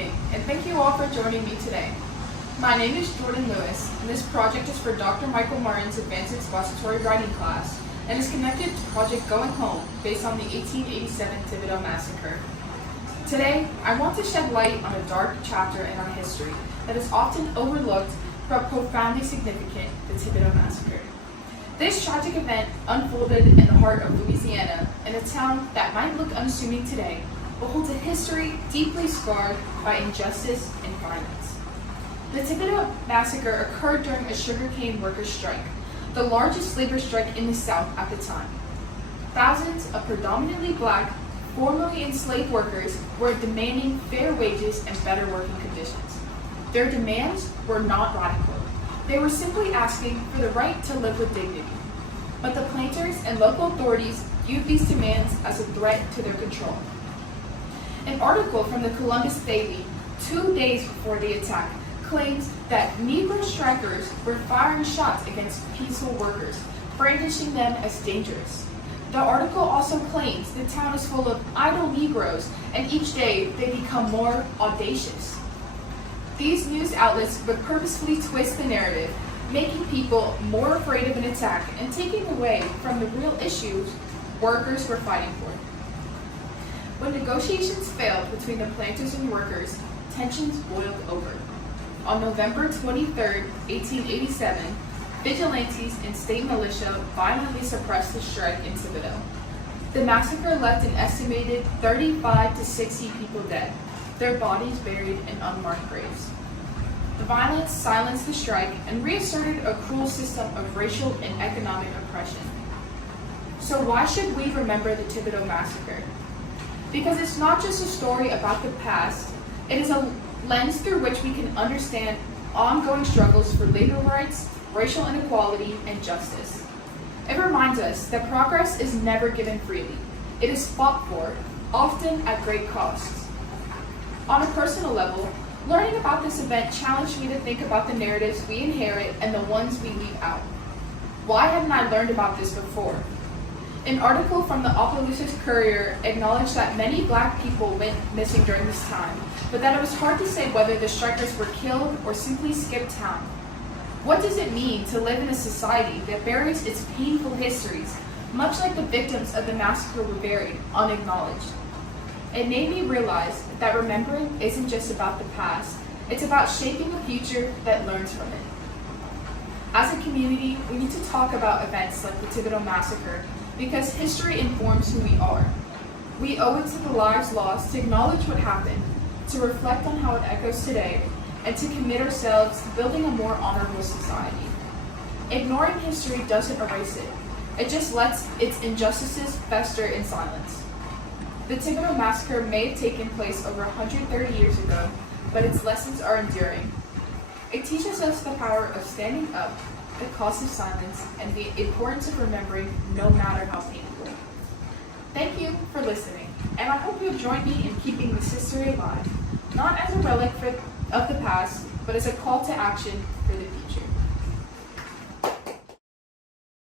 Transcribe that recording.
evening, and thank you all for joining me today. My name is Jordan Lewis, and this project is for Dr. Michael Martin's Advanced Expository Writing class, and is connected to Project Going Home, based on the 1887 Thibodaux Massacre. Today, I want to shed light on a dark chapter in our history that is often overlooked but profoundly significant, the Thibodaux Massacre. This tragic event unfolded in the heart of Louisiana, in a town that might look unassuming today, but holds a history deeply scarred by injustice and violence. The Thibodaux Massacre occurred during a sugarcane workers' strike, the largest labor strike in the South at the time. Thousands of predominantly black, formerly enslaved workers were demanding fair wages and better working conditions. Their demands were not radical. They were simply asking for the right to live with dignity. But the planters and local authorities viewed these demands as a threat to their control. An article from the Columbus Daily, 2 days before the attack, claims that Negro strikers were firing shots against peaceful workers, brandishing them as dangerous. The article also claims the town is full of idle Negroes, and each day they become more audacious. These news outlets would purposefully twist the narrative, making people more afraid of an attack and taking away from the real issues workers were fighting for. When negotiations failed between the planters and workers, tensions boiled over. On November 23, 1887, vigilantes and state militia violently suppressed the strike in Thibodaux. The massacre left an estimated 35 to 60 people dead, their bodies buried in unmarked graves. The violence silenced the strike and reasserted a cruel system of racial and economic oppression. So why should we remember the Thibodaux Massacre? Because it's not just a story about the past, it is a lens through which we can understand ongoing struggles for labor rights, racial inequality, and justice. It reminds us that progress is never given freely. It is fought for, often at great costs. On a personal level, learning about this event challenged me to think about the narratives we inherit and the ones we leave out. Why hadn't I learned about this before? An article from the Opelousas Courier acknowledged that many black people went missing during this time, but that it was hard to say whether the strikers were killed or simply skipped town. What does it mean to live in a society that buries its painful histories, much like the victims of the massacre were buried, unacknowledged? It made me realize that remembering isn't just about the past, it's about shaping a future that learns from it. As a community, we need to talk about events like the Thibodaux Massacre because history informs who we are. We owe it to the lives lost to acknowledge what happened, to reflect on how it echoes today, and to commit ourselves to building a more honorable society. Ignoring history doesn't erase it. It just lets its injustices fester in silence. The Thibodaux Massacre may have taken place over 130 years ago, but its lessons are enduring. It teaches us the power of standing up, the cost of silence, and the importance of remembering no matter how painful. Thank you for listening, and I hope you'll join me in keeping this history alive, not as a relic of the past, but as a call to action for the